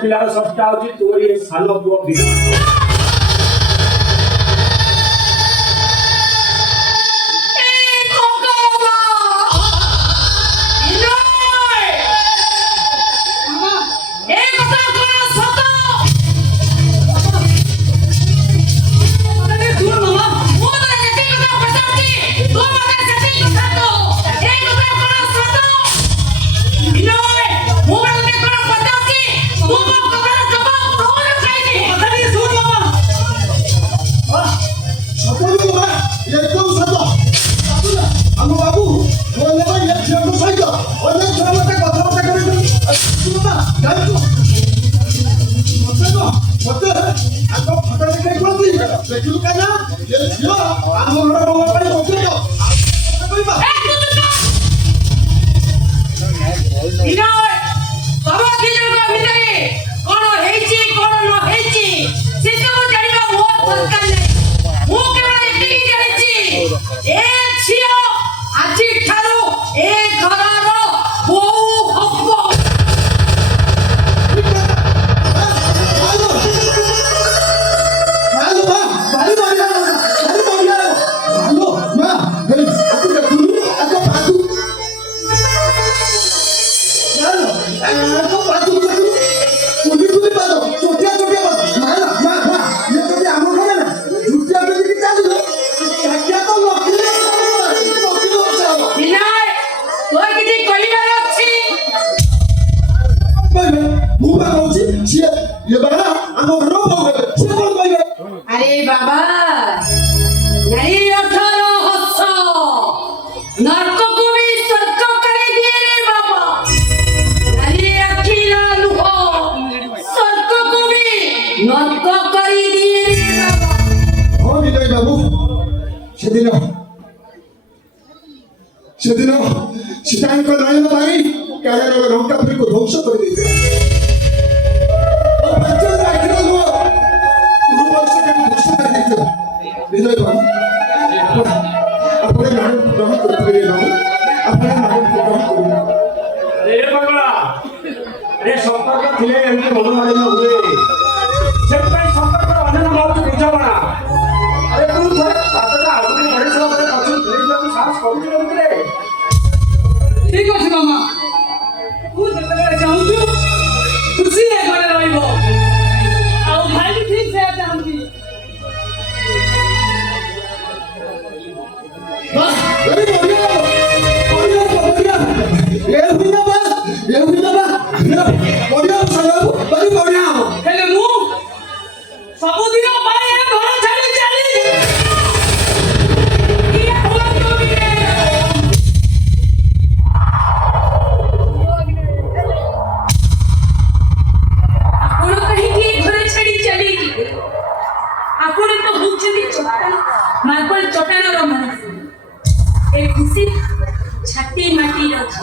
पिलार सष्टा होची तोरी सालो पुओ সেদিন সীতাঙ্ক নয়ন ভাই কালের রংটা ফিরକୁ ধ্বংସ କରିଦେଇଥିଲେ ठीक अच्छे मामा तू जब चाहूँ खुशी है घरे रहिबो आ भाई भी ठीक से चाहूँगी बस अरे बढ़िया ये हुईना बा बढ़िया साला बड़ी बढ़िया हेले मु सब दिन पाए घर छाड़ी चली मार्बल चट्टान रमन ए खुशी छाती माटी रच